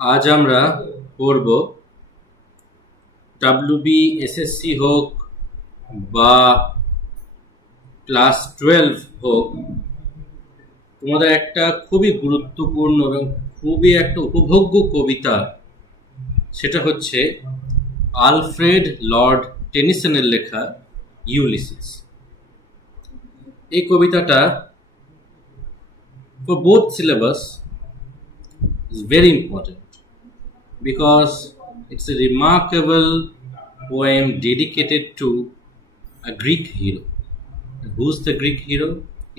আজ আমরা পড়ব WBSSC হোক বা ক্লাস 12 হোক, তোমাদের একটা খুবই গুরুত্বপূর্ণ এবং খুবই একটা উপভোগ্য কবিতা, সেটা হচ্ছে আলফ্রেড লর্ড টেনিসনের লেখা ইউলিসিস। এই কবিতাটা for both syllabus is very important because it's a remarkable poem dedicated to a Greek hero. Who's the Greek hero?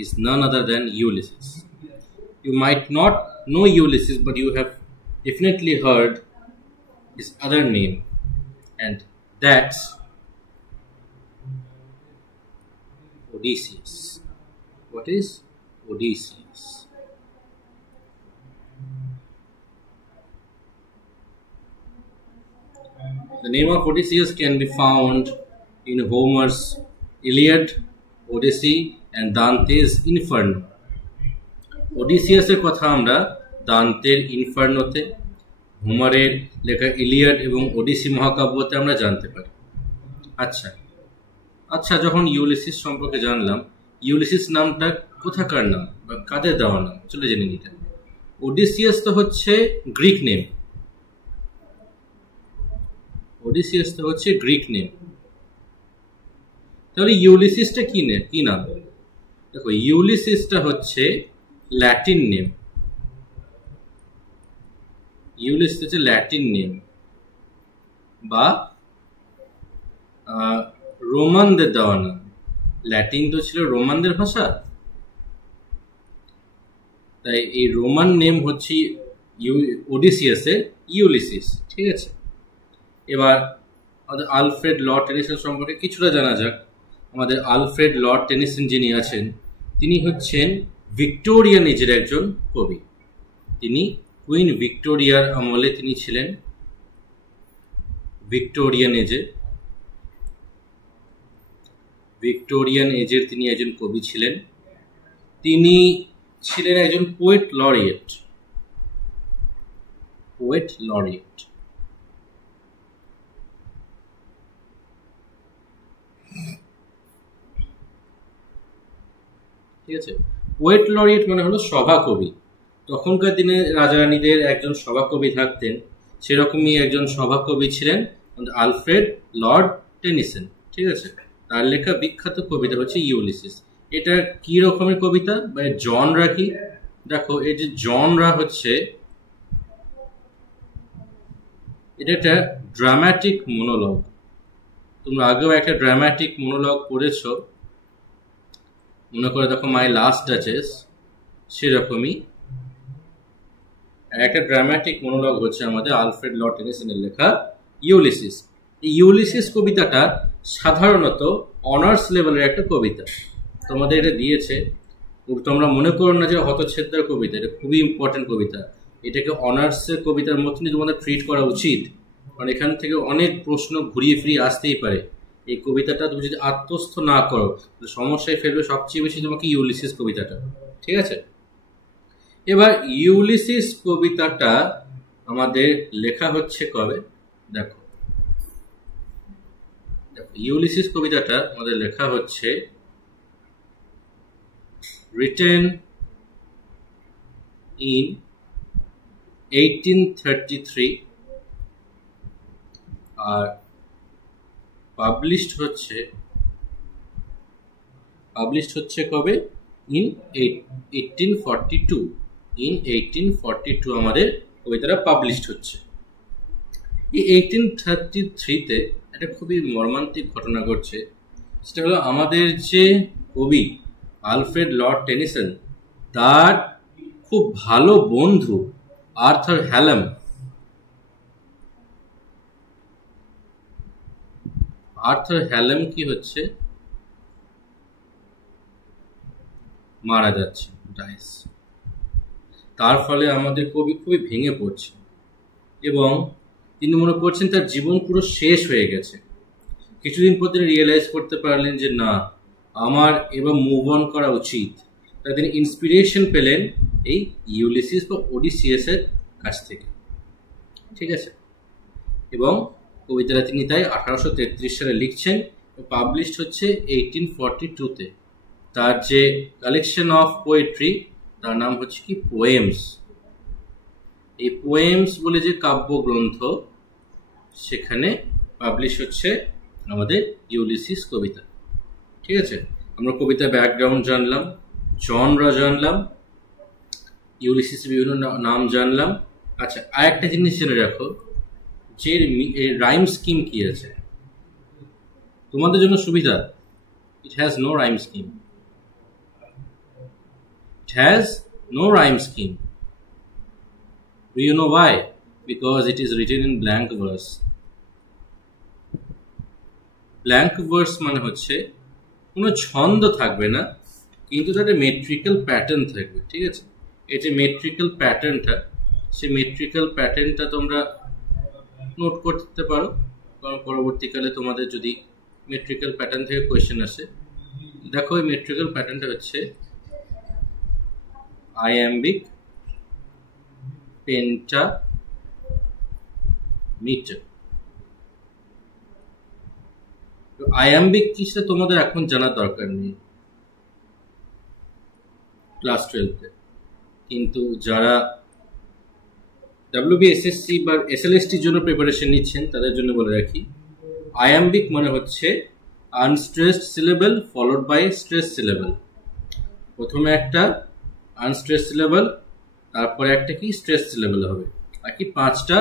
Is none other than Ulysses. You might not know Ulysses, but you have definitely heard his other name, and that's Odysseus. What is Odysseus? The name of Odysseus can be found in Homer's Iliad, Odyssey and Dante's Inferno. Odysseus-এর কথা আমরা দান্তের ইনফার্নোতে, হোমারের লেখা Iliad এবং ওডিসি মহাকাব্যতে আমরা জানতে পারি। আচ্ছা, যখন Ulysses সম্পর্কে জানলাম, ইউলিসিস নামটা কোথাকার নাম বা কাদের দেওয়া নাম, চলে জেনে নিতে। ওডিসিয়াস তো হচ্ছে গ্রিক নেম, ওডিসিয়াস তো হচ্ছে গ্রিক নেম। তাহলে ইউলিসিসটা কি নাম? দেখো, ইউলিসিসটা হচ্ছে ল্যাটিন নেম। ইউলিসিস হচ্ছে ল্যাটিন নেম বা রোমানদের দেওয়া নাম। ল্যাটিন তো ছিল রোমানদের ভাষা, তাই এই রোমান নেম হচ্ছে ওডিসিয়াসের ইউলিসিস। ঠিক আছে, এবার আমাদের আলফ্রেড লর্ড টেনিসন সম্পর্কে কিছুটা জানা যাক। আমাদের আলফ্রেড লর্ড টেনিসন যিনি আছেন, তিনি হচ্ছেন ভিক্টোরিয়ান এজের একজন কবি। তিনি কুইন ভিক্টোরিয়ার আমলে তিনি ছিলেন ভিক্টোরিয়ান এজের তিনি একজন কবি ছিলেন। তিনি ছিলেন একজন পোয়েট লরিয়েট। ঠিক আছে, পোয়েট লরিয়েট মানে হলো সভাকবি। তখনকার দিনে রাজা রানীদের একজন সভাকবি থাকতেন, সেরকমই একজন সভাকবি ছিলেন আলফ্রেড লর্ড টেনিসন। ঠিক আছে, তার লেখা বিখ্যাত কবিতা হচ্ছে ইউলিসিস। এটা কি রকমের কবিতা বা জনরা কি? দেখো, এই যে জনরা হচ্ছে, এটা একটা ড্রামাটিক মনোলগ। তোমরা আগেও একটা ড্রামাটিক মনোলগ পড়েছো, মনে করে দেখো মাই লাস্ট ডাচেস, সেরকমই একটা ড্রামাটিক মনোলগ হচ্ছে আমাদের আলফ্রেড লর্ড টেনিসনের লেখা ইউলিসিস। এই ইউলিসিস কবিতাটা সাধারণত অনার্স লেভেলের একটা কবিতা। তোমাদের এটা দিয়েছে, তোমরা মনে করো না যে হতচ্ছেদার কবিতা, এটা খুবই ইম্পর্টেন্ট কবিতা। এটাকে অনার্সের কবিতার মতনই তোমাদের ট্রিট করা উচিত, কারণ এখান থেকে অনেক প্রশ্ন ঘুরিয়ে ফিরিয়ে আসতেই পারে। এই কবিতাটা তুমি যদি আত্মস্থ না করো, সমস্যায় ফেলবে সবচেয়ে বেশি তোমাকে ইউলিসিস কবিতাটা। ঠিক আছে, এবার ইউলিসিস কবিতাটা আমাদের লেখা হচ্ছে কবে? দেখো, ইউলিসিস কবিতাটা আমাদের লেখা হচ্ছে written in 1833 আর পাবলিশড হচ্ছে কবে? ইন 1842। ইন 1842 আমাদের কবিতাটা পাবলিশড হচ্ছে। এই 1833-তে একটা খুবই মর্মান্তিক ঘটনা ঘটছে। সেটা হলো আমাদের যে কবি আলফ্রেড লর্ড টেনিসন, তার খুব ভালো বন্ধু আর্থার হ্যালাম কি হচ্ছে, মারা যাচ্ছে, ডাইস। তার ফলে আমাদের কবি খুবই ভেঙে পড়ছে এবং তিনি মনে করছেন তার জীবন পুরো শেষ হয়ে গেছে। কিছুদিন পর তিনি রিয়েলাইজ করতে পারলেন যে না, আমার এবার মুভ অন করা উচিত। তাই তিনি ইন্সপিরেশন পেলেন এই ইউলিসিস বা ওডিসিয়াসের কাছ থেকে। ঠিক আছে। এবং কবিতাটা তিনি তাই 1833 সালে লিখছেন, পাবলিশড হচ্ছে 1842-তে। তার যে কালেকশন অফ পোয়েট্রি তার নাম হচ্ছে কি পোয়েমস। এই পোয়েমস বলে যে কাব্যগ্রন্থ, সেখানে পাবলিশ হচ্ছে আমাদের ইউলিসিস কবিতা। ঠিক আছে, আমরা কবিতা ব্যাকগ্রাউন্ড জানলাম, জনরা জানলাম, ইউলিসিস বিভিন্ন নাম জানলাম। আচ্ছা, আরেকটা জিনিস জেনে রাখো যে রাইম স্কিম কি আছে তোমাদের জন্য সুবিধা। It has no rhyme scheme. It has no rhyme scheme. Do you know why? Because it is written in blank verse. Blank verse মানে হচ্ছে কোনো ছন্দ থাকবে না, কিন্তু তাতে মেট্রিক্যাল প্যাটার্ন থাকবে। ঠিক আছে, এই যে মেট্রিক্যাল প্যাটার্নটা, সেই মেট্রিক্যাল প্যাটার্নটা তোমরা নোট করতে পারো, কারণ পরবর্তীকালে তোমাদের যদি মেট্রিক্যাল প্যাটার্ন থেকে কোয়েশ্চেন আসে। দেখো, এই মেট্রিক্যাল প্যাটার্নটা হচ্ছে iambic, pentameter। তো iambic কি সেটা তোমাদের এখন জানার দরকার নেই ক্লাস 12-তে, কিন্তু যারা WBSSC বা SLST জন্য প্রিপারেশন নিচ্ছেন তাদের জন্য বলে রাখি, iambic মানে হচ্ছে unstressed syllable followed by stress syllable. প্রথমে একটা আনস্ট্রেস সিলেবল, তারপরে একটা কি স্ট্রেস সিলেবল হবে, আর কি 5টা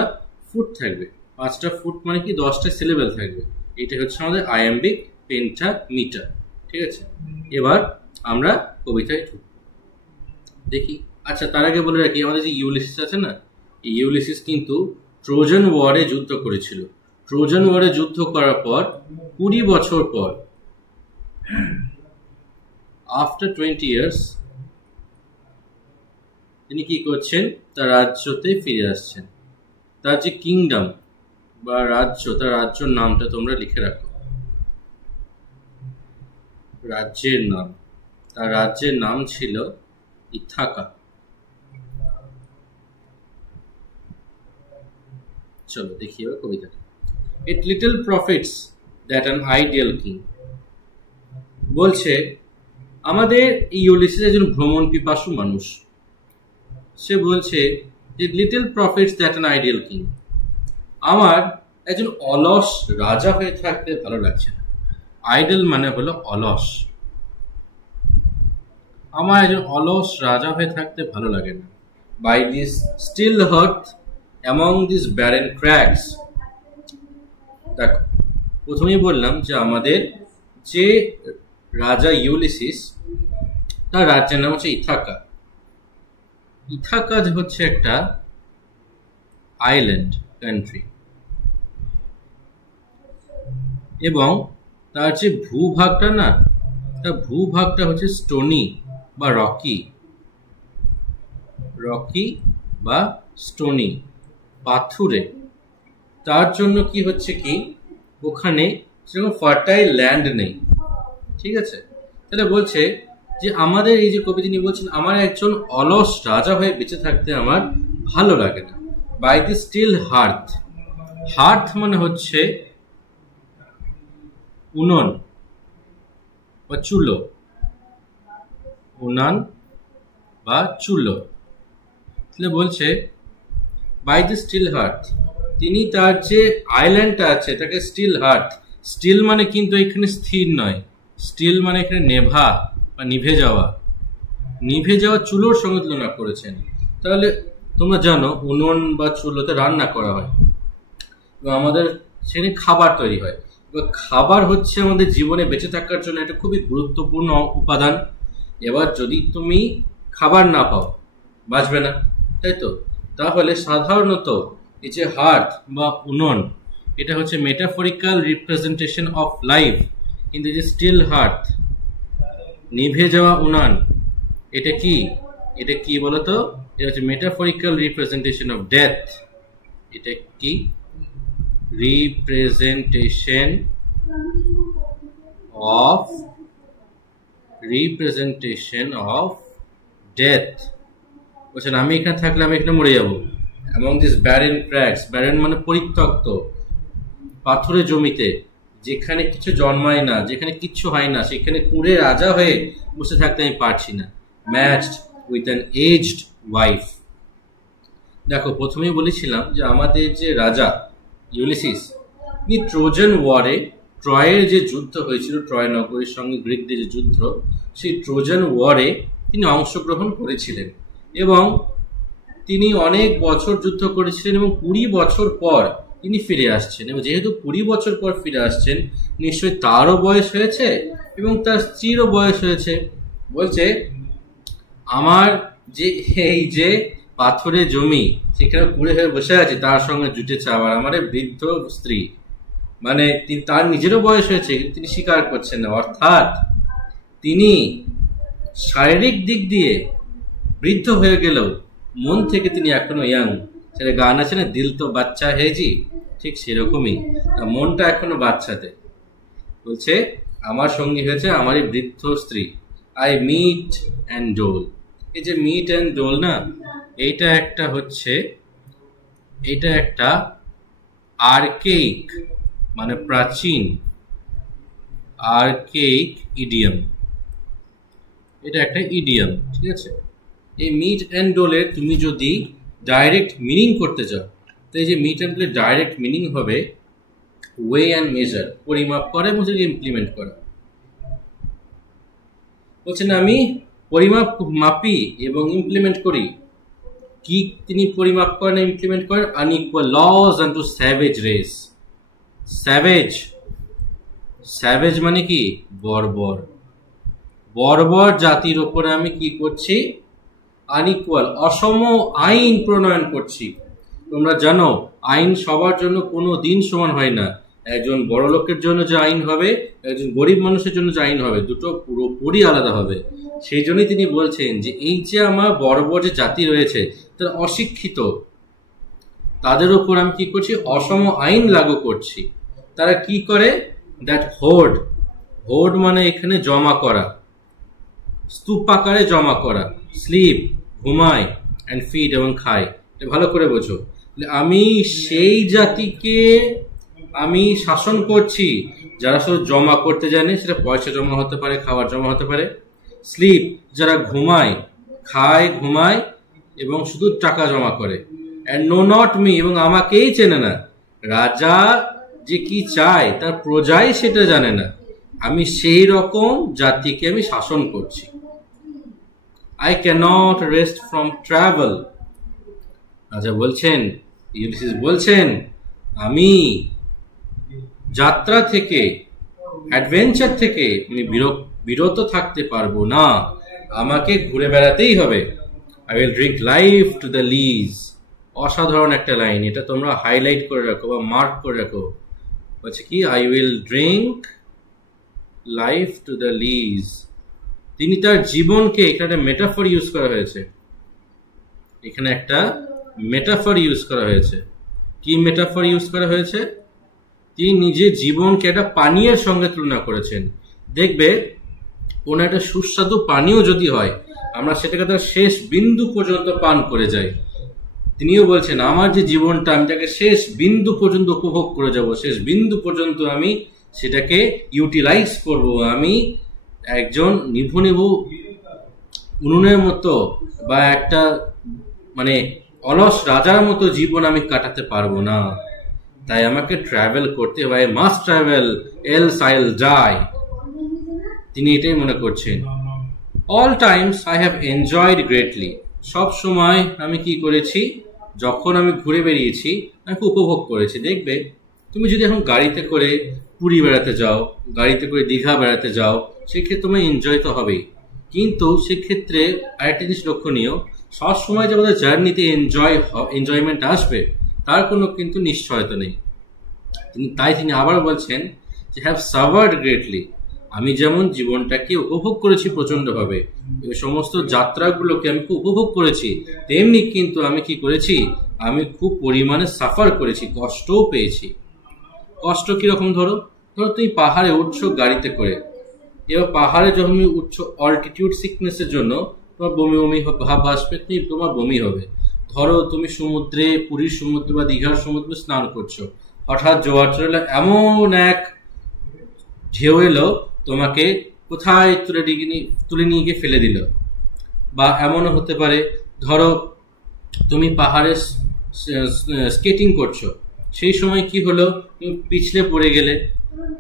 ফুট থাকবে। 5টা ফুট মানে কি 10টা সিলেবল থাকবে। এটা হচ্ছে আমাদের আয়াম্বিক পেন্টামিটার। ঠিক আছে, এবার আমরা কবিতায় দেখি। আচ্ছা, তার আগে বলে রাখি, আমাদের যে ইউলিসিস আছে না, এই ইউলিসিস কিন্তু ট্রোজান ওয়ারে যুদ্ধ করেছিল। ট্রোজান ওয়ারে যুদ্ধ করার পর 20 বছর পর, আফটার 20 ইয়ার্স, তিনি কি করছেন, তার রাজ্যতে ফিরে আসছেন। তার যে কিংডম বা রাজ্য, তার রাজ্যের নামটা তোমরা লিখে রাখো। রাজ্যের নাম, তার রাজ্যের নাম ছিল ইথাকা। চলো দেখি এবার কবিতাটা। ইট little profits that an ideal king. বলছে আমাদের ইউলিসিস একজন ভ্রমণ পিপাসু মানুষ। সে বলছে যে little profits that an ideal king, আমার একজন অলস রাজা হয়ে থাকতে ভালো লাগছে না। আইডল মানে হলো অলস। আমার একজন অলস রাজা হয়ে থাকতে ভালো লাগে না। By this still hearth among this barren crags. দেখো, প্রথমেই বললাম যে আমাদের যে রাজা ইউলিসিস, তার রাজ্যের নাম হচ্ছে ইথাকা। ইথাকা হচ্ছে একটা আইল্যান্ড কান্ট্রি, এবং তার যে ভূভাগটা না, তার ভূভাগটা হচ্ছে স্টোনি বা রকি। রকি বা স্টোনি, পাথুরে। তার জন্য কি হচ্ছে কি, ওখানে সেরকম ফার্টাইল ল্যান্ড নেই। ঠিক আছে, তাহলে বলছে যে আমাদের এই যে কবি, তিনি বলছেন আমার একজন অলস রাজা হয়ে বেঁচে থাকতে আমার ভালো লাগে না। By the still hearth. Hearth মানে হচ্ছে উনুন বা চুলো। উনান বা চুলো। তাহলে বলছে বাই দি স্টিল হার্থ, তিনি তার যে আইল্যান্ডটা আছে তাকে স্টিল হার্থ। স্টিল মানে কিন্তু এখানে স্থির নয়, স্টিল মানে এখানে নেভা বা নিভে যাওয়া। নিভে যাওয়া চুলোর সঙ্গে তুলনা করেছেন। তাহলে তোমরা জানো উনুন বা চুলোতে রান্না করা হয় এবং আমাদের সেখানে খাবার তৈরি হয়। এবার খাবার হচ্ছে আমাদের জীবনে বেঁচে থাকার জন্য একটা খুবই গুরুত্বপূর্ণ উপাদান। এবার যদি তুমি খাবার না পাও, বাঁচবে না, তাই তো? তাহলে সাধারণত এই যে হার্থ বা উনুন, এটা হচ্ছে মেটাফরিক্যাল রিপ্রেজেন্টেশন অফ লাইফ। কিন্তু এই যে স্টিল হার্থ, নিভে যাওয়া উনান, এটা কি? এটা কি বলতো? এটা হচ্ছে মেটাফরিক্যাল রিপ্রেজেন্টেশন অফ ডেথ। এটা কি? Representation of death. বলছেন আমি এখানে থাকলে আমি এখানে মরে যাব, among these barren crags, barren মানে পরিত্যক্ত পাথরের জমিতে, যেখানে কিছু জন্মায় না, যেখানে কিচ্ছু হয় না, সেখানে কুঁড়ে রাজা হয়ে বসে থাকতে আমি পারছি না। Matched with an aged wife. দেখো, প্রথমেই বলেছিলাম যে আমাদের যে রাজা ইউলিসিস, তিনি ট্রোজান ওয়ারে, ট্রয়ের যে যুদ্ধ হয়েছিল, ট্রয় নগরীর সঙ্গে গ্রিকদের যে যুদ্ধ, সেই ট্রোজান ওয়ারে তিনি অংশগ্রহণ করেছিলেন এবং তিনি অনেক বছর যুদ্ধ করেছিলেন এবং 20 বছর পর তিনি ফিরে আসছেন। এবং যেহেতু 20 বছর পর ফিরে আসছেন, নিশ্চয়ই তারও বয়স হয়েছে এবং তার স্ত্রীরও বয়স হয়েছে। বলছে, আমার যে এই যে পাথরের জমি সেখানে পুড়ে হয়ে বসে আছে, তার সঙ্গে জুটেছে আবার আমার বৃদ্ধ স্ত্রী। মানে তার নিজেরও বয়স হয়েছে, কিন্তু তিনি স্বীকার করছেন না। অর্থাৎ তিনি শারীরিক দিক দিয়ে বৃদ্ধ হয়ে গেলেও মন থেকে তিনি এখনো ইয়াং। সেটা গান আছে না, দিল তো বাচ্চা হেজি, ঠিক সেরকমই মনটা এখনো বাচ্চাতে। বলছে, আমার সঙ্গী হয়েছে আমারই বৃদ্ধ স্ত্রী। আই মিট অ্যান্ড ডোল। এই যে মিট অ্যান্ড ডোল না, এইটা একটা হচ্ছে, এটা একটা আর্কেইক মানে প্রাচীন আর্কেইক ইডিয়াম। এটা একটা ইডিয়াম, ঠিক আছে। এই মিট অ্যান্ড ডোলের তুমি যদি ডাইরেক্ট মিনিং করতে চাও, তো এই যে মিট অ্যান্ড ডোলের ডাইরেক্ট মিনিং হবে ওয়ে অ্যান্ড মেজার, পরিমাপ করা এবং সেটাকে ইমপ্লিমেন্ট করা। বলছেন আমি পরিমাপ মাপি এবং ইমপ্লিমেন্ট করি। কি তিনি পরিমাপ করেন, ইমপ্লিমেন্ট করেন? Unequal laws unto savage race. Savage, savage মানে কি? বর্বর। বর্বর জাতির ওপরে আমি কি করছি? আনইকুয়াল, অসম আইন প্রণয়ন করছি। তোমরা জানো, আইন সবার জন্য কোনো দিন সমান হয় না। একজন বড় লোকের জন্য যে আইন হবে, একজন গরিব মানুষের জন্য যে আইন হবে, দুটো পুরোপুরি আলাদা হবে। সেই জন্যই তিনি বলছেন যে এই যে আমার বর্বর যে জাতি রয়েছে, তারা অশিক্ষিত, তাদের উপর আমি কি করছি? অসম আইন লাগু করছি। তারা কি করে? দ্যাট হোড, হোড মানে এখানে জমা করা, স্তূপ আকারে জমা করা। স্লিপ, ঘুমায়, অ্যান্ড ফিড এবং খায়। ভালো করে বোঝো, আমি সেই জাতিকে আমি শাসন করছি যারা শুধু জমা করতে জানে, সেটা পয়সা জমা হতে পারে, খাবার জমা হতে পারে। স্লিপ, যারা ঘুমায়, খায়, ঘুমায় এবং শুধু টাকা জমা করে। অ্যান্ড নো নট মি, এবং আমাকেই চেনে না। রাজা যে কি চায় তার প্রজাই সেটা জানে না। আমি সেই রকম জাতিকে আমি শাসন করছি। I cannot rest from travel. রাজা বলছেন, ইউলিসিস বলছেন, আমি যাত্রা থেকে, অ্যাডভেঞ্চার থেকে আমি বিরত থাকতে পারবো না। আমাকে ঘুরে বেড়াতেই হবে। I will drink life to the lees. অসাধারণ একটা লাইন, এটা তোমরা হাইলাইট করে রাখো বা মার্ক করে রাখো। বলছে কি? I will drink life to the lees. তিনি তার জীবনকে, এখানে একটা মেটাফর ইউজ করা হয়েছে, এখানে একটা মেটাফর ইউজ করা হয়েছে। কি মেটাফর ইউজ করা হয়েছে? তিনি নিজের জীবনকে একটা পানীয়ের সঙ্গে তুলনা করেছেন। দেখবে, কোন একটা সুস্বাদু পানীয় যদি হয়, আমরা সেটাকে তার শেষ বিন্দু পর্যন্ত পান করে যাই। তিনিও বলছেন, আমার যে জীবনটা, আমি তাকে শেষ বিন্দু পর্যন্ত উপভোগ করে যাব, শেষ বিন্দু পর্যন্ত আমি সেটাকে ইউটিলাইজ করব। আমি একজন নিভু নিভু উনুনের মতো বা একটা মানে অলস রাজার মতো জীবন আমি কাটাতে পারবো না। তাই আমাকে ট্রাভেল করতে হবে। Must travel, else I will die. তিনি এটাই মনে করছেন। All times I have enjoyed greatly. সব সময় আমি কি করেছি? যখন আমি ঘুরে বেরিয়েছি, আমি খুব উপভোগ করেছি। দেখবে, তুমি যদি এখন গাড়িতে করে পুরী বেড়াতে যাও, গাড়িতে করে দীঘা বেড়াতে যাও, সেক্ষেত্রে তোমার এনজয় তো হবেই। কিন্তু সেক্ষেত্রে আরেকটা জিনিস লক্ষণীয়, সবসময় যে আমাদের জার্নিতে এনজয়মেন্ট আসবে তার কোনো কিন্তু নিশ্চয়তা নেই। তিনি আবার বলছেন যে হ্যাভ সাভার্ড গ্রেটলি। আমি যেমন জীবনটাকে উপভোগ করেছি প্রচন্ডভাবে, এই সমস্ত যাত্রাগুলোকে আমি খুব উপভোগ করেছি, তেমনি কিন্তু আমি কি করেছি? আমি খুব পরিমাণে সাফার করেছি, কষ্টও পেয়েছি। কষ্ট কিরকম? ধরো তুমি পাহাড়ে উঠছো গাড়িতে করে, এবার পাহাড়ে যখন তুমি উঠছো অল্টিটিউড সিকনেসের জন্য, তোমার বমি বমি ভাব আসবে, তোমার বমি হবে। ধরো তুমি সমুদ্রে, পুরীর সমুদ্র বা দীঘার সমুদ্রে স্নান করছো, হঠাৎ জোয়ার চলে এমন এক ঢেউ এলো, তোমাকে কোথায় তুলে নিয়ে গিয়ে ফেলে দিল। বা এমনও হতে পারে, ধরো তুমি পাহাড়ে স্কেটিং করছো, সেই সময় কি হলো, তুমি পিছলে পড়ে গেলে,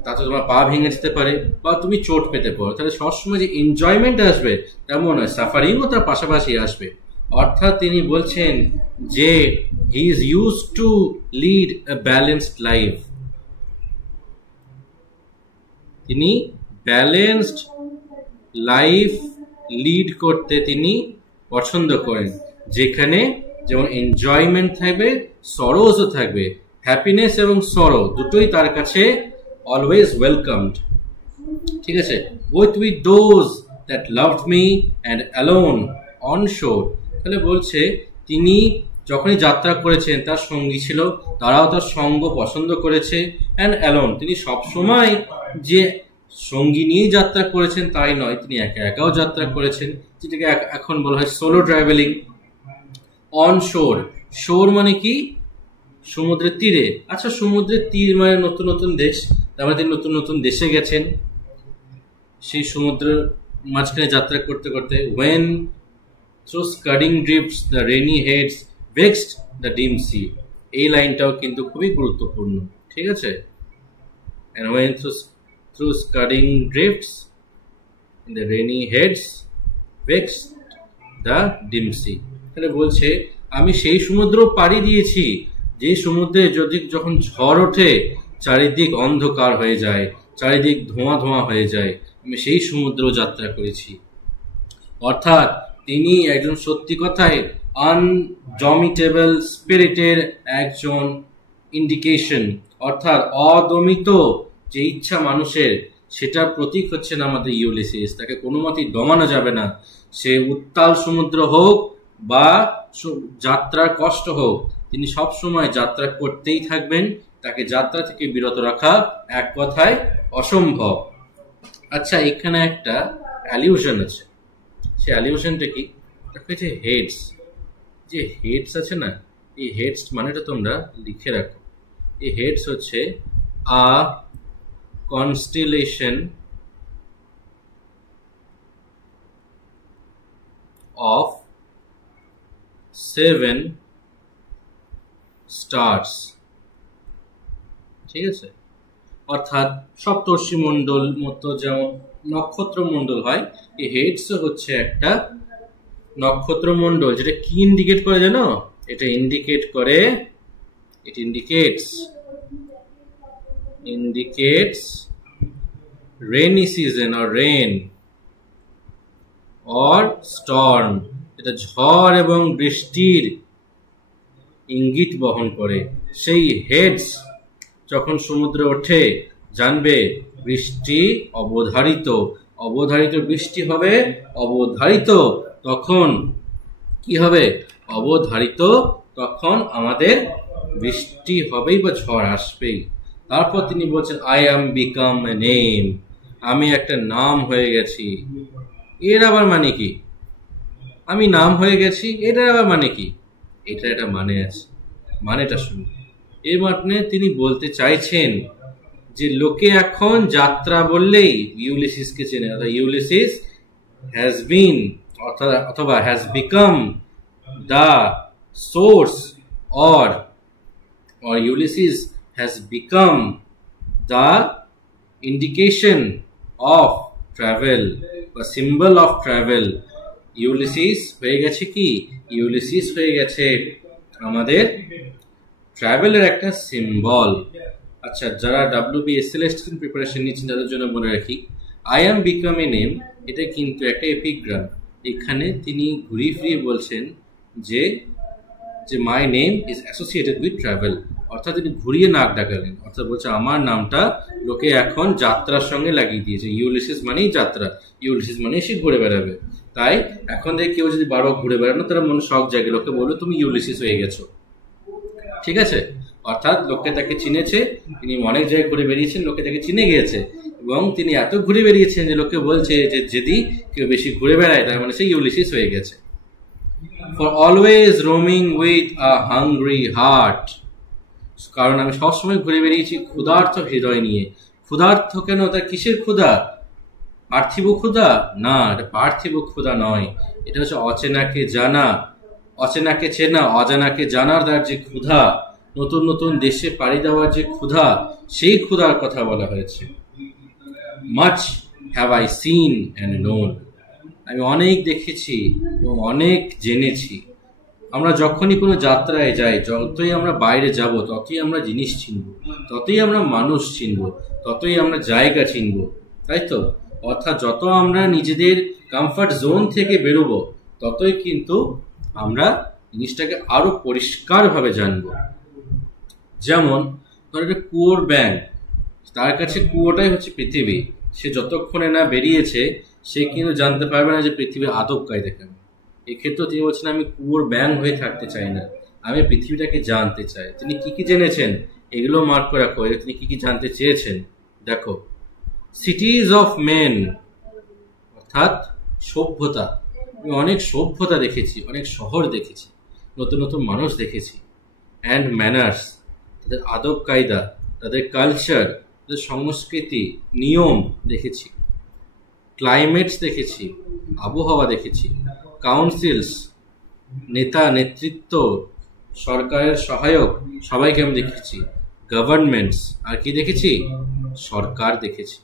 তাতে তোমার পা ভেঙে যেতে পারে বা তুমি চোট পেতে পারো। তাহলে সবসময় যে এনজয়মেন্ট আসবে তেমন নয়, সাফারিংও তার পাশাপাশি আসবে। অর্থাৎ তিনি বলছেন যে he is use to lead a balanced life. তিনি ব্যালেন্সড লাইফ লিড করতে তিনি পছন্দ করেন, যেখানে যেমন এনজয়মেন্ট থাকবে, সরোজও থাকবে, হ্যাপিনেস এবং সরো দুটোই তার কাছে অলওয়েজ ওয়েলকামড। ঠিক আছে, with those that loved me and alone on shore. তাহলে বলছে তিনি যখনই যাত্রা করেছেন তার সঙ্গী ছিল, তারাও তার সঙ্গ পছন্দ করেছে, অ্যান্ড অ্যালোন, তিনি সবসময় যে সঙ্গী নিয়েই যাত্রা করেছেন তাই নয়, তিনি একা একাও যাত্রা করেছেন, যেটাকে এখন বলা হয় সোলো ট্রাভেলিং। অন শোর, শোর মানে কি, সমুদ্রের তীরে। আচ্ছা, সমুদ্রের তীর মানে নতুন নতুন দেশ, তার মানে তিনি নতুন নতুন দেশে গেছেন সেই সমুদ্রের মাঝখানে যাত্রা করতে করতে। when through scudding drifts the rainy heads vexed the dim sea, এই লাইনটাও কিন্তু খুবই গুরুত্বপূর্ণ। ঠিক আছে, and when through scudding drifts the rainy heads vexed the dim sea, তাহলে বলছে আমি সেই সমুদ্র পাড়ি দিয়েছি যে সমুদ্রে যখন ঝড় ওঠে চারিদিক অন্ধকার হয়ে যায়, চারিদিক ধোঁয়া ধোঁয়া হয়ে যায়, আমি সেই সমুদ্র যাত্রা করেছি। অর্থাৎ তিনি একজন সত্যি কথায় আনডমিটেবল স্পিরিটের একজন ইন্ডিকেশন, অর্থাৎ অদমিত যে ইচ্ছা মানুষের, সেটার প্রতীক হচ্ছেন আমাদের ইউলিসিস। তাকে কোনো মতেই দমানো যাবে না, সে উত্তাল সমুদ্র হোক বা যাত্রার কষ্ট হোক, তিনি সব সময় যাত্রা করতেই থাকবেন। তাকে যাত্রা থেকে বিরত রাখা এক কথায় অসম্ভব। আচ্ছা, এখানে একটা অ্যালিউশন আছে, সে অ্যালিউশনটা কি, যে হেডস, যে হেডস আছে না, এই হেডস মানেটা তোমরা লিখে রাখো। এই হেডস হচ্ছে আ কনস্টেলেশন অফ 7 স্টার্স। ঠিক আছে, অর্থাৎ সপ্তর্ষি মণ্ডল মতো যেমন নক্ষত্র মণ্ডল হয়, এই হেডস হচ্ছে একটা নক্ষত্র মণ্ডল। যেটা কি ইন্ডিকেট করে জানো, এটা ইন্ডিকেট করে, it indicates rainy season or rain or storm, এটা ঝড় এবং বৃষ্টির ইঙ্গিত বহন করে। সেই হেডস যখন সমুদ্রে ওঠে, জানবে বৃষ্টি অবধারিত, অবধারিত বৃষ্টি হবে, অবধারিত তখন কি হবে, অবধারিত তখন আমাদের বৃষ্টি হবেই বা ঝড় আসবেই। তারপর তিনি বলছেন I am become a name, আমি একটা নাম হয়ে গেছি। এর আবার মানে কি, আমি নাম হয়ে গেছি, এটার আবার মানে কি, এটা একটা মানে আছে, মানেটা শুনুন। এর মানে তিনি বলতে চাইছেন যে লোকে এখন যাত্রা বললেই ইউলিসিসকে চেনে, অর্থাৎ ইউলিসিস হ্যাজ বিন অথবা has become the source or Ulysses has become the indication of travel, a symbol of travel. Ulysses হয়ে গেছে কি, Ulysses হয়ে গেছে আমাদের ট্রাভেলের একটা সিম্বল। আচ্ছা, যারা WBSL প্রিপারেশন নিচ্ছেন তাদের জন্য মনে রাখি, I am become a name, এটা কিন্তু একটা এপিগ্রাম। এখানে তিনি ঘুরিয়ে ফিরিয়ে বলছেন যে my name is associated with travel, অর্থাৎ তিনি ঘুরিয়ে নাক ডাকালেন, অর্থাৎ বলছে আমার নামটা লোকে এখন যাত্রার সঙ্গে লাগিয়ে দিয়েছে। ইউলিসিস মানেই যাত্রা, ইউলিসিস মানে সে ঘুরে বেড়াবে। তাই এখন থেকে কেউ যদি বারবার ঘুরে বেড়ানো, তারা মনে শখ জাগে, লোকে বলবে তুমি ইউলিসিস হয়ে গেছো। ঠিক আছে, অর্থাৎ লোকে তাকে চিনেছে, তিনি অনেক জায়গায় ঘুরে বেরিয়েছেন, লোকে তাকে চিনে গিয়েছে, এবং তিনি এত ঘুরে বেরিয়েছেন যে লোকে বলছে যে যদি কেউ বেশি ঘুরে বেড়ায় তার মানে সে ইউলিসিস হয়ে গেছে। For always roaming with a hungry heart, কারণ আমি সবসময় ঘুরে বেরিয়েছি ক্ষুধার্ত হৃদয় নিয়ে। ক্ষুধার্ত কেন? তার কিসের ক্ষুধা? পার্থিব ক্ষুধা? না, এটা পার্থিব ক্ষুধা নয়, এটা হচ্ছে অচেনাকে জানা, অচেনাকে চেনা, অজানাকে জানার তার যে ক্ষুধা, নতুন নতুন দেশে পাড়ি দেওয়ার যে ক্ষুধা, সেই ক্ষুধার কথা বলা হয়েছে। Much have I seen and known, আমি অনেক দেখেছি এবং অনেক জেনেছি। আমরা যখনই কোনো যাত্রায় যাই, যতই আমরা বাইরে যাব, ততই আমরা জিনিস চিনব, ততই আমরা মানুষ চিনব, ততই আমরা জায়গা চিনব, তাই তো? অর্থাৎ যত আমরা নিজেদের কমফর্ট জোন থেকে বেরোবো, ততই কিন্তু আমরা জিনিসটাকে আরো পরিষ্কারভাবে জানবো। যেমন ধর একটা কুয়োর ব্যাঙ, তার কাছে কুয়োটাই হচ্ছে পৃথিবী। সে যতক্ষণে না বেরিয়েছে, সে কিন্তু জানতে পারবে না যে পৃথিবীর আদব কায়দা কেমন। এক্ষেত্রে তিনি বলছেন, আমি কুয়োর ব্যাঙ হয়ে থাকতে চাই না, আমি পৃথিবীটাকে জানতে চাই। তিনি কি কি জেনেছেন এগুলো মার্ক করে রাখো, তিনি কি কি জানতে চেয়েছেন দেখো। সিটিজ অফ মেন, অর্থাৎ সভ্যতা। আমি অনেক সভ্যতা দেখেছি, অনেক শহর দেখেছি, নতুন নতুন মানুষ দেখেছি। অ্যান্ড ম্যানার্স, তাদের আদব কায়দা, তাদের কালচার, তাদের সংস্কৃতি, নিয়ম দেখেছি। ক্লাইমেটস দেখেছি, আবহাওয়া দেখেছি। কাউন্সিলস, নেতা নেতৃত্ব, সরকারের সহায়ক, সবাইকে আমি দেখেছি। গভর্নমেন্টস, আর কি দেখেছি? সরকার দেখেছি।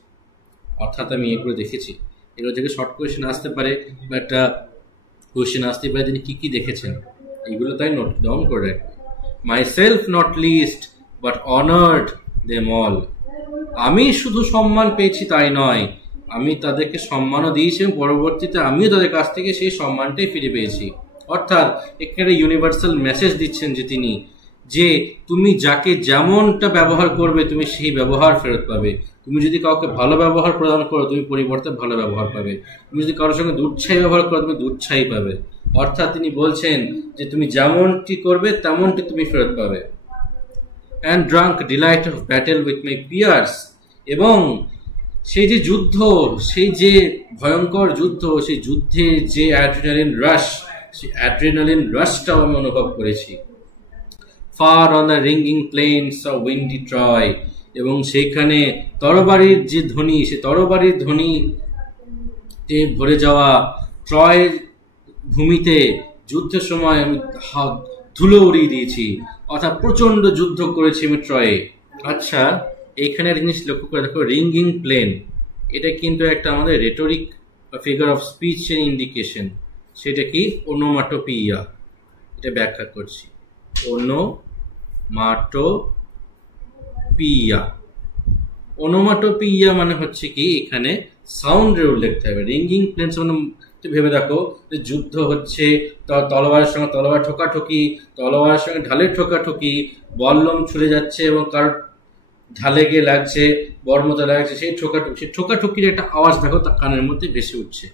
অর্থাৎ আমি এগুলো দেখেছি। এগুলো থেকে শর্ট কোয়েশ্চেন আসতে পারে বা একটা কোয়েশ্চেন আসতে পারে, তিনি কি কি দেখেছেন এগুলো তাই নোট ডাউন করে রাখবে। My self not list but honoured them all, আমি শুধু সম্মান পেয়েছি তাই নয়, আমি তাদেরকে সম্মানও দিয়েছি এবং পরবর্তীতে আমিও তাদের কাছ থেকে সেই সম্মানটাই ফিরে পেয়েছি। অর্থাৎ এখানে ইউনিভার্সাল মেসেজ দিচ্ছেন যে তিনি, যে তুমি যাকে যেমনটা ব্যবহার করবে তুমি সেই ব্যবহার ফেরত পাবে। তুমি যদি কাউকে ভালো ব্যবহার প্রদান করো, তুমি পরিবর্তে ভালো ব্যবহার পাবে। তুমি যদি কারোর সঙ্গে দুচ্ছাই ব্যবহার করো, তুমি দুচ্ছাই পাবে। অর্থাৎ তিনি বলছেন যে তুমি যেমনটি করবে তেমনটি তুমি ফেরত পাবে। And drunk delight of battle with my peers, এবং সেই যে যুদ্ধ, সেই যে ভয়ঙ্কর যুদ্ধ, সেই যুদ্ধে যে অ্যাড্রিনালিন রাশ, সেই অ্যাড্রিনালিন রাশটাও আমি অনুভব করেছি। Far on the ringing plains of windy Troy, এবং সেইখানে তরবারির যে ধ্বনি, সে তরবারির ধ্বনিতে ভরে যাওয়া ট্রয় ভূমিতে যুদ্ধের সময় আমি ধুলো উড়িয়ে দিয়েছি, অর্থাৎ প্রচন্ড যুদ্ধ করেছি আমি ট্রয়ে। আচ্ছা, এইখানে একটা জিনিস লক্ষ্য করে দেখো, রিঙ্গিং প্লেন, এটা কিন্তু একটা আমাদের রেটরিক বা ফিগার অফ স্পিচ এর ইন্ডিকেশন। সেটা কি? ওনোমাটোপিয়া। এটা ব্যাখ্যা করছি। ওনোমাটোপিয়া, ওনোমাটোপিয়া মানে হচ্ছে কি, এখানে সাউন্ডের উল্লেখ থাকবে। রিঙ্গিং প্লেনস মানে ভেবে দেখো যে যুদ্ধ হচ্ছে, তলোয়ারের সঙ্গে তলোয়ার ঠোকাঠুকি, তলোয়ারের সঙ্গে ঢালের ঠোকাঠুকি, বল্লম ছুড়ে যাচ্ছে এবং কারোর ঢালে গিয়ে লাগছে, বর্মতা লাগছে, সেই ঠোকাঠুকির একটা আওয়াজ দেখো তার কানের মধ্যে ভেসে উঠছে।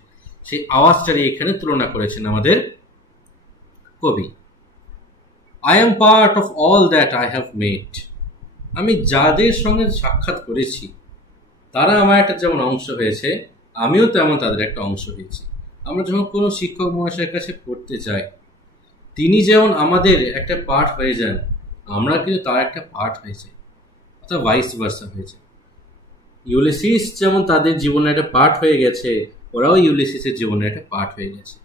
সেই আওয়াজটারই এখানে তুলনা করেছেন আমাদের কবি। I am part of all that I have মেট, আমি যাদের সঙ্গে সাক্ষাৎ করেছি তারা আমার একটা যেমন অংশ হয়েছে, আমিও তেমন তাদের একটা অংশ হয়েছি। আমরা যখন কোনো শিক্ষক মহাশয়ের কাছে পড়তে যাই, তিনি যেমন আমাদের একটা পার্ট হয়ে যান, আমরা কিন্তু তার একটা পার্ট হয়ে যাই, অর্থাৎ ভাইস ভার্সা হয়ে যায়। ইউলিসিস যেমন তাদের জীবনের একটা পার্ট হয়ে গেছে, ওরাও ইউলিসিসের জীবনের একটা পার্ট হয়ে গেছে।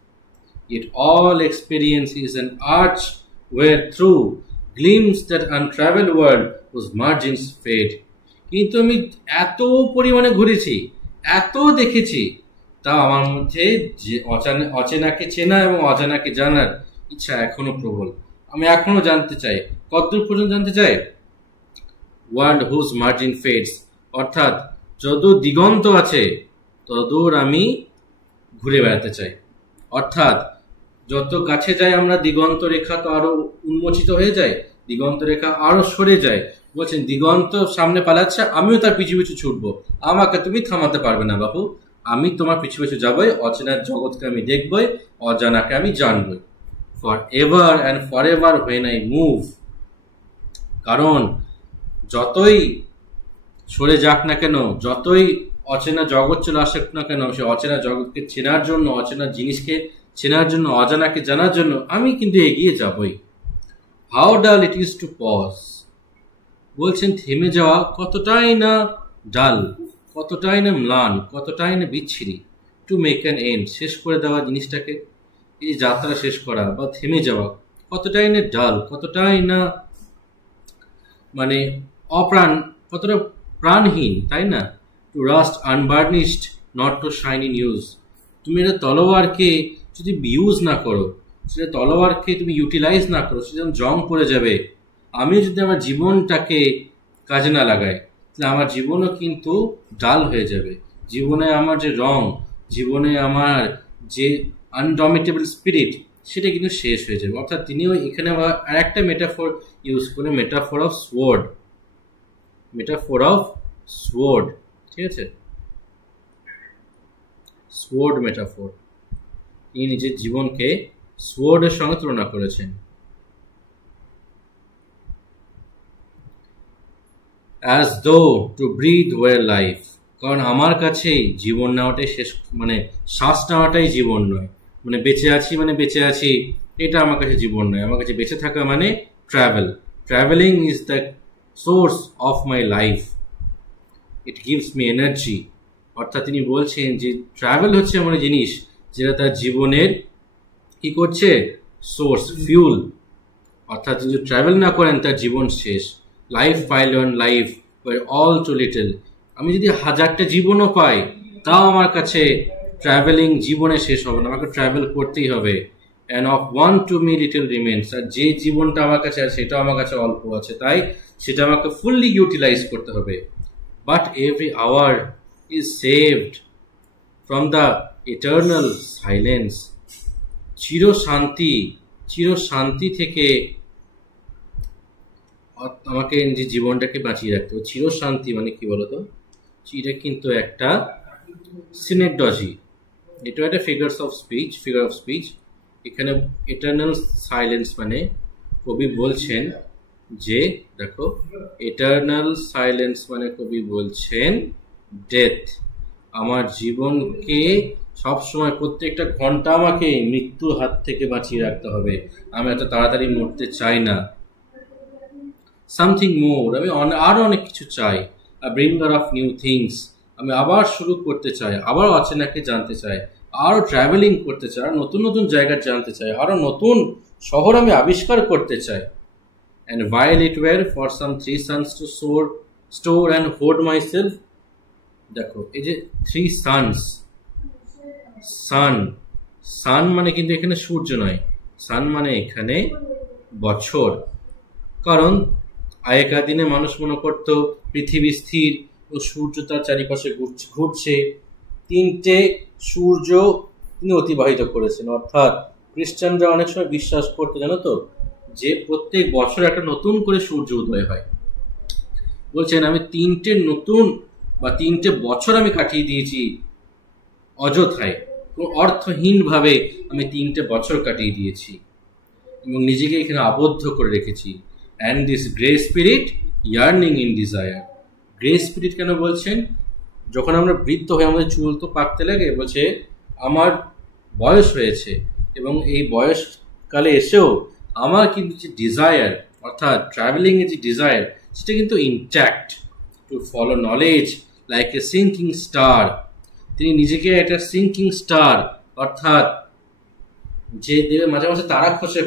Yet all experience is an arch where through glimpse that untraveled world whose margins fade. কিন্তু আমি এত পরিমাণে ঘুরেছি, এত দেখেছি, তা আমার মধ্যে যে অচেনাকে চেনা এবং অজানাকে জানার ইচ্ছা এখনো প্রবল। আমি এখনো জানতে চাই। কতদূর পর্যন্ত জানতে চাই? ওয়ার্ল্ড হুজ মার্জিন ফেডস, অর্থাৎ যত দিগন্ত আছে ততদূর আমি ঘুরে বেড়াতে চাই। অর্থাৎ যত কাছে যাই আমরা, দিগন্ত রেখা তো আরো উন্মোচিত হয়ে যায়, দিগন্ত রেখা আরো সরে যায়। বলছেন দিগন্ত সামনে পালাচ্ছে, আমিও তার পিছু পিছু ছুটবো, আমাকে তুমি থামাতে পারবে না বাবু, আমি তোমার পিছু পিছু যাবই, অচেনার জগৎকে আমি দেখবই, অজানাকে আমি জানবই। For ever and for ever when I move, কারণ যতই সরে যাক না কেন, যতই অচেনা জগৎ চলে আসুক না কেন, সে অচেনা জগৎকে চেনার জন্য, অচেনা জিনিসকে চেনার জন্য, অজানাকে জানার জন্য আমি কিন্তু এগিয়ে যাবই। হাউ ডাল ইট ইজ টু পজ, বলছেন থেমে যাওয়া কতটাই না ডাল, কতটাই না ম্লান, কতটাই না বিচ্ছিরি। টু মেক অ্যান এন্ড, শেষ করে দেওয়া জিনিসটাকে, এই যে যাত্রা শেষ করা বা থেমে যাওয়া কতটাই না ডাল, কতটাই না মানে অপ্রাণ, কতটা প্রাণহীন, তাই না? To rust unburnished not to shine in use, তুমি এটা তলোয়ারকে যদি ইউজ না করো, সেটা তলোয়ারকে তুমি ইউটিলাইজ না করো, সেটা জং পড়ে যাবে। আমি যদি আমার জীবনটাকে কাজে না লাগাই, তাহলে আমার জীবনও কিন্তু ডাল হয়ে যাবে। জীবনে আমার যে রং, জীবনে আমার যে আনডমিটেবল স্পিরিট, সেটা কিন্তু শেষ হয়ে যাবে। অর্থাৎ তিনিও এখানে আর একটা মেটাফোর ইউজ করে, metaphor of sword, metaphor of sword, ঠিক আছে, সোয়ার্ড মেটাফোর। তিনি নিজের জীবনকে সোয়ার্ডের সঙ্গে তুলনা করেছেন। As though two breathe way life, কারণ আমার কাছে জীবন নেওয়াটাই শেষ, মানে শ্বাস নেওয়াটাই জীবন নয়, মানে বেঁচে আছি মানে বেঁচে আছি এটা আমার কাছে জীবন নয়। আমার কাছে বেঁচে থাকা মানে travel, travelling is the source of my life, it gives me energy. অর্থাৎ তিনি বলছেন যে ট্রাভেল হচ্ছে এমন জিনিস যেটা তার জীবনের কি করছে, সোর্স, ফিউল। অর্থাৎ যদি ট্রাভেল না করেন তার জীবন শেষ। Life pile on life were all too little, আমি যদি 1000টা জীবনও পাই তাও আমার কাছে ট্রাভেলিং জীবনে শেষ হবে না, আমাকে ট্রাভেল করতেই হবে। And of one to me little remains, আর যে জীবনটা আমার কাছে আছে সেটাও আমার কাছে অল্প আছে, তাই সেটা আমাকে ফুললি ইউটিলাইজ করতে হবে। But every hour is saved from the eternal silence, চিরশান্তি, চিরশান্তি থেকে আমাকে যে জীবনটাকে বাঁচিয়ে রাখতে হবে। চিরশান্তি মানে কি বলতো, এটা কিন্তু একটা সিনেডজি, এটা একটা ফিগার অফ স্পিচ। এখানে ইটার্নাল সাইলেন্স মানে কবি বলছেন যে, দেখো, ইটার্নাল সাইলেন্স মানে কবি বলছেন ডেথ, আমার জীবনকে সবসময় প্রত্যেকটা ঘন্টা আমাকে মৃত্যুর হাত থেকে বাঁচিয়ে রাখতে হবে, আমি এত তাড়াতাড়ি মরতে চাই না। সামথিং মোর, আমি আরো অনেক কিছু চাই। ব্রিঙ্গার অফ নিউ থিংস, আমি আবার শুরু করতে চাই, আবার অচেনাকে জানতে চাই, আরো ট্রাভেলিং করতে চাই, আরো নতুন নতুন জায়গা জানতে চাই, আরো নতুন শহর আমি আবিষ্কার করতে চাই। And while it were for some 3 suns to store and hoard myself, দেখো এই যে 3 suns, সান মানে কিন্তু এখানে সূর্য নয়, সান মানে এখানে বছর। কারণ আগেকার দিনে মানুষ মনে করত পৃথিবী স্থির ও সূর্য তার চারিপাশে ঘুরছে। 3টে সূর্য তিনি অতিবাহিত করেছেন। অর্থাৎ খ্রিস্টানরা অনেক সময় বিশ্বাস করতে, জানো তো, যে প্রত্যেক বছর একটা নতুন করে সূর্য উদয় হয়। বলছেন আমি 3টে নতুন বা 3টে বছর আমি কাটিয়ে দিয়েছি অযথায়, কোনো অর্থহীন ভাবে আমি 3টে বছর কাটিয়ে দিয়েছি এবং নিজেকে এখানে আবদ্ধ করে রেখেছি। And this grey spirit earning in desire, grey spirit কেন বলছেন? যখন আমরা বৃদ্ধ হয়ে আমাদের চুল তো পাকতে লাগে, বলছে আমার বয়স হয়েছে এবং এই বয়সকালে এসেও আমার কিন্তু যে ডিজায়ার, অর্থাৎ ট্রাভেলিং এর যে ডিজায়ার, সেটা কিন্তু intact. To follow knowledge like a sinking star, তিনি নিজেকে একটা সিঙ্কিং স্টার, অর্থাৎ যে দেবে মাঝে মাঝে তারা খসে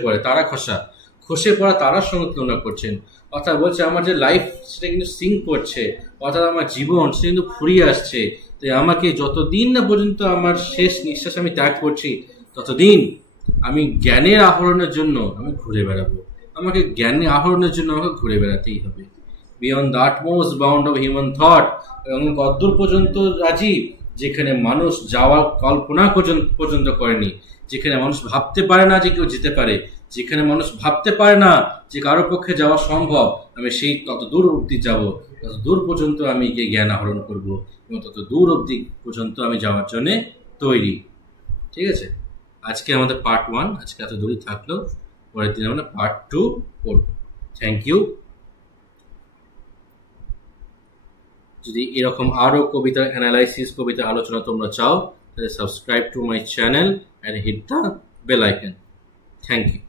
পড়া তারার সঙ্গে তুলনা করছেন। অর্থাৎ বলছে আমার যে লাইফ সেটা কিন্তু সিঙ্ক করছে, অর্থাৎ আমার জীবন সেটা কিন্তু ফুরিয়ে আসছে। তাই আমাকে যতদিন না পর্যন্ত আমার শেষ নিঃশ্বাস আমি ত্যাগ করছি, ততদিন আমি জ্ঞানের আহরণের জন্য আমি ঘুরে বেড়াবো, আমাকে জ্ঞানের আহরণের জন্য আমাকে ঘুরে বেড়াতেই হবে। Beyond the utmost bound of human thought, এবং কদ্দূর পর্যন্ত রাজি যেখানে মানুষ যাওয়ার কল্পনা পর্যন্ত করেনি, যেখানে মানুষ ভাবতে পারে না যে কেউ যেতে পারে, যেখানে মানুষ ভাবতে পারে না যে কারো পক্ষে যাওয়া সম্ভব, আমি সেই তত দূর অবধি যাব, তত দূর পর্যন্ত আমি গিয়ে জ্ঞান আহরণ করব এবং তত দূর অবধি পর্যন্ত আমি যাওয়ার জন্য তৈরি। ঠিক আছে, আজকে আমাদের পার্ট 1 আজকে এত দূরই থাকলো, পরের দিন আমরা পার্ট 2 করব। Thank you. যদি এরকম আরো কবিতা অ্যানালাইসিস, কবিতা আলোচনা তোমরা চাও, subscribe to my channel and hit the bell icon. Thank you.